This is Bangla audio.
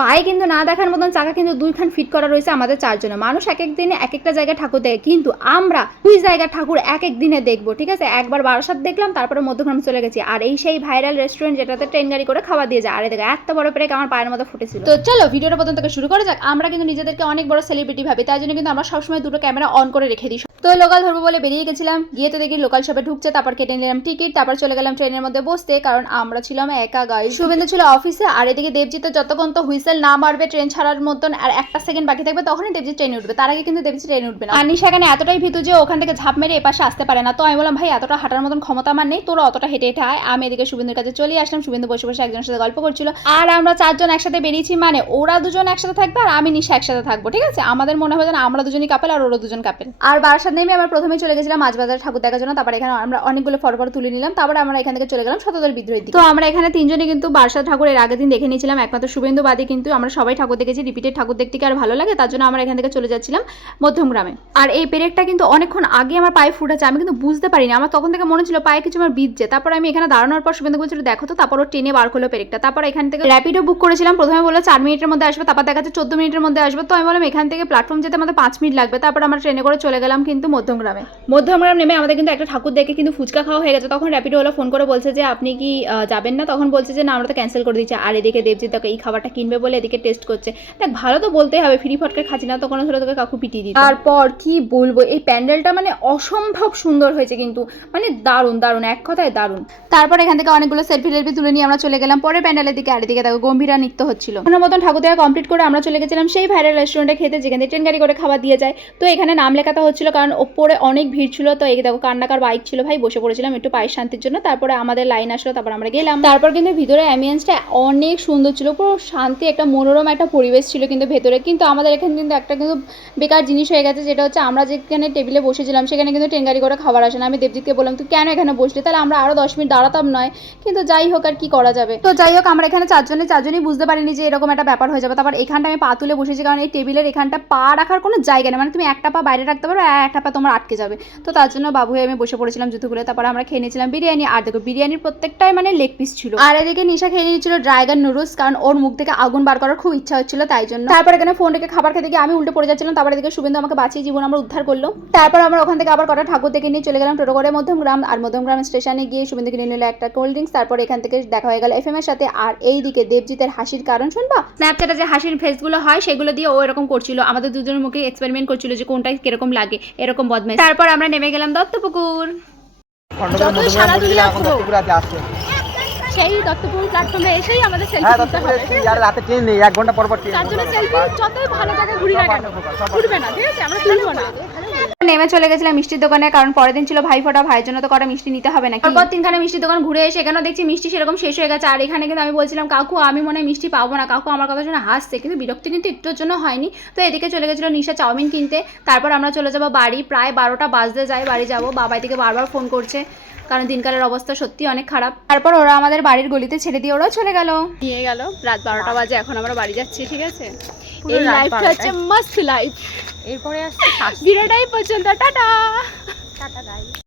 পায়ে কিন্তু না দেখার মতন চাকা কিন্তু দুইখান ফিট করা রয়েছে আমাদের চারজনে। মানুষ এক এক দিনে এক একটা জায়গায় ঠাকুর দেখে, কিন্তু আমরা দুই জায়গার ঠাকুর এক এক দিনে দেখবো, ঠিক আছে? একবার বারাসাত দেখলাম, তারপরে মধ্যগ্রাম চলে গেছি। আর এই সেই ভাইরাল রেস্টুরেন্ট যেটাতে ট্রেন গাড়ি করে খাওয়া দিয়ে যায়। আরে দেখো এত বড় পেরেক আমার পায়ের মধ্যে ফুটেছিল। তো চলো ভিডিওটা প্রথম থেকে শুরু করা যাক। আমরা কিন্তু নিজেদেরকে অনেক বড় সেলিব্রিটি ভাবি, তাই জন্য কিন্তু আমরা সবসময় দুটো ক্যামেরা অন করে রেখে দিই। তো লোকাল ধরবো বলে বেরিয়ে গেছিলাম, গিয়ে তো দেখি লোকাল শপে ঢুকছে, তারপর কেটে নিলাম টিকিট, তারপর চলে গেলাম ট্রেনের মধ্যে বসতে, কারণ আমরা ছিলাম একা গাড়ি। শুভেন্দু ছিল অফিসে, আর এদিকে দেবজিৎ যতক্ষণ তো হুইসেল না মারবে ট্রেন ছাড়ার মতন আর একটা সেকেন্ড বাকি থাকবে তখনই দেবজিৎ ট্রেনে উঠবে, তার আগে কিন্তু দেবজিৎ ট্রেনে উঠবে না। আর নিশা এখানে এতটাই ভীতু যে ওখান থেকে ঝাঁপ মেরে এপাশে আসতে পারে না। তো আমি বললাম ভাই এতটা হাঁটার মতন ক্ষমতা আমার নেই, তোরা অতটা হেঁটে হেঁটে আয়। আমি এদিকে শুভেন্দুর কাছে চলে আসলাম, শুভেন্দু বসে বসে একজনের সাথে গল্প করছিল, আর আমরা চারজন একসাথে বেরিয়েছি, মানে ওরা দুজন একসাথে থাকবে আর আমি নিশা একসাথে থাকবো, ঠিক আছে? আমাদের মনে হয় যেন আমরা দুজনই কাপেল আর ওরা দুজন কাপেল। আর বারাসাত নেমে আমরা প্রথমে চলে গেছিলাম মাছবাজার ঠাকুর দেখার জন্য, তারপর এখানে আমরা অনেকগুলো ফটো তুলে নিলাম, তারপরে আমরা এখান থেকে চলে গেলাম শতদল বিদ্রোহীর দিকে। তো আমরা এখানে তিনজনই কিন্তু বারাসাত ঠাকুর এর আগের দিন দেখে নিয়েছিলাম, একমাত্র শুভেন্দু বাদে কিন্তু আমরা সবাই ঠাকুর দেখেছি। রিপিটেড ঠাকুর দেখতে কি আর ভালো লাগে, তার জন্য আমরা এখান থেকে চলে যাচ্ছিলাম মধ্যমগ্রামে। আর এই পেরেকটা কিন্তু অনেকক্ষণ আগে আমার পায়ে ফুটেছে, আমি কিন্তু বুঝতে পারিনি, আমার তখন থেকে মনে ছিল পায়ে কিছু আমার বিঁধছে। তারপর আমি এখানে দাঁড়ানোর পর শুভেন্দু বলছিল দেখো তো, তারপর ও ট্রেনে বার করলো পেরেকটা। তারপর এখান থেকে র্যাপিডো বুক করেছিলাম, প্রথমে বললো 4 মিনিটের মধ্যে আসবে, তারপর দেখাচ্ছে 14 মিনিটের মধ্যে আসবে। তো আমি বললাম এখান থেকে প্ল্যাটফর্ম যেতে আমাদের 5 মিনিট লাগবে। তারপর আমরা ট্রেনে করে চলে গেলাম কিন্তু মধ্যমগ্রামে। মধ্যমগ্রাম নেমে আমাদের কিন্তু একটা ঠাকুর দেখে কিন্তু ফুচকা খাওয়া হয়ে গেছে। তখন র্যাপিডো হলো ফোন করে বলছে যে আপনি কি যাবেন না? তখন বলছে যে না আমরা তো ক্যান্সেল করে দিচ্ছি। আর এদিকে দেবজিৎ তোকে এই খাবারটা কিনবে বলে এদিকে টেস্ট করছে। দেখ ভালো তো বলতেই হবে, ফ্রি ফটকে খাচ্ছি না তো কোনো ধরে তোকে কাকু পিটিয়ে দিই। তারপর কি বলবো, এই প্যান্ডেলটা মানে অসম্ভব সুন্দর হয়েছে কিন্তু, মানে দারুণ দারুণ, এক কথায় দারুণ। তারপর এখান থেকে অনেকগুলো সেলফি টেলফি তুলে নিয়ে আমরা চলে গেলাম পরের প্যান্ডেলের দিকে। আর এদিকে দেখো গম্ভীরা নৃত্য হচ্ছিল। কোনো মতন ঠাকুর দেখা কমপ্লিট করে আমরা চলে গেছিলাম সেই ভাইরাল রেস্টুরেন্টে খেতে, যেখানে ট্রেন গাড়ি করে খাবার দিয়ে যায়। তো এখানে নাম লেখাতে হচ্ছিল কারণ ওপরে অনেক ভিড় ছিল। তো এই দেখো কান্নাকার বাইক ছিল, ভাই বসে পড়েছিলাম একটু পায়ের শান্তির জন্য। তারপরে আমাদের লাইন আসলো, তারপর আমরা গেলাম। তারপর কিন্তু ভিতরে অ্যাম্বিয়েন্সটা অনেক সুন্দর ছিল, পুরো শান্তি, একটা মনোরম একটা পরিবেশ ছিল কিন্তু ভেতরে। কিন্তু আমাদের এখানে কিন্তু একটা কিন্তু বেকার জিনিস হয়ে গেছে, যেটা হচ্ছে আমরা যেখানে টেবিলে বসেছিলাম সেখানে কিন্তু ট্রেন গাড়ি করে খাবার আসে না। আমি দেবজিৎকে বললাম তুই কেন এখানে বসলি, তাহলে আমরা আরও 10 মিনিট দাঁড়াতাম নয়, কিন্তু যাই হোক আর কি করা যাবে। তো যাই হোক আমরা এখানে চারজনই বুঝতে পারিনি যে এরকম একটা ব্যাপার হয়ে যাবে। তারপর এখানটা আমি পা তুলে বসেছি, কারণ এই টেবিলের এখানটা পা রাখার কোনো জায়গা নেই, মানে তুমি একটা পা বাইরে রাখতে পারো আর একটা পা তোমার আটকে যাবে। তো তার জন্য বাবু হয়ে আমি বসে পড়েছিলাম জুতো খুলে। তারপর আমরা খেয়ে নিয়েছিলাম বিরিয়ানি। আর দেখো বিরিয়ানির প্রত্যেকটাই মানে লেগ পিস ছিল। আর এদিকে নিশা খেয়ে নিয়েছিল ড্রাগন নুডলস, কারণ ওর মুখ থেকে আগুন বার করার খুব ইচ্ছা হচ্ছিল, তাই জন্য। তারপর এখানে ফোন রেখে খাবার খেতে গিয়ে আমি উল্টে পড়ে যাচ্ছিলাম। তারপর এদিকে শুভেন্দু আমাকে বাঁচিয়ে জীবন আমার উদ্ধার করলো। তারপর আমরা ওখান থেকে আবার কটা ঠাকুর দেখে নিয়ে চলে গেলাম টোটো করে মধ্যমগ্রাম। আর মধ্যমগ্রাম স্টেশনে গিয়ে শুভেন্দু কিনে নিল একটা কোল্ড ড্রিঙ্কস। তারপর এখান থেকে দেখা হয়ে গেল এফএম এর সাথে। আর এইদিকে দেবজিতের হাসির কারণ শুনবা, স্ন্যাপচ্যাটে যে হাসির ফেসগুলো হয় সেগুলো দিয়ে ও এরকম করছিল, আমাদের দুজনের মুখে এক্সপেরিমেন্ট করছিল যে কোনটা কিরকম লাগে, এরকম বদমাইশ। তারপর আমরা নেমে গেলাম দত্তপুকুর। সেই দত্তপুর প্ল্যাটফর্মে এসেই আমাদের সেলফি তুলতে হবে। আর রাতে ট্রেন নেই, 1 ঘন্টা পর পর ট্রেন। তার জন্য সেলফি যতই ভালো জায়গা ঘুরি না কেন ঘুরবে না, ঠিক আছে? আমরা তুলবো না। নেমে চলে গেছিলাম মিষ্টির দোকানে, কারণ পরের দিন ছিল ভাইফোঁটা, ভাইয়ের জন্য তো কটা মিষ্টি নিতে হবে নাকি। তারপর 3খানা মিষ্টির দোকান ঘুরে এসে এখানেও দেখছি মিষ্টি সেরকম শেষ হয়ে গেছে। আর এখানে কিন্তু আমি বলছিলাম কাকু আমি মনে হয় মিষ্টি পাবো না, কাকু আমার কথা শুনে হাসছে, কিন্তু বিরক্তি কিন্তু একটুর জন্য হয়নি। তো এদিকে চলে গেছিলো নিশা চাউমিন কিনতে। তারপর আমরা চলে যাবো বাড়ি, প্রায় 12টা বাজতে যাই বাড়ি যাবো। বাবা এদিকে বারবার ফোন করছে, কারণ দিনকালের অবস্থা সত্যি অনেক খারাপ। তারপর ওরা আমাদের বাড়ির গলিতে ছেড়ে দিয়ে ওরাও চলে গেল, নিয়ে গেল। রাত 12টা বাজে, এখন আমরা বাড়ি যাচ্ছি, ঠিক আছে? এই লাইফটা হচ্ছে মাস্ট লাইফ। এরপরে আসছে ভিডিওটাই পর্যন্ত, টাটা টাটা গাইস।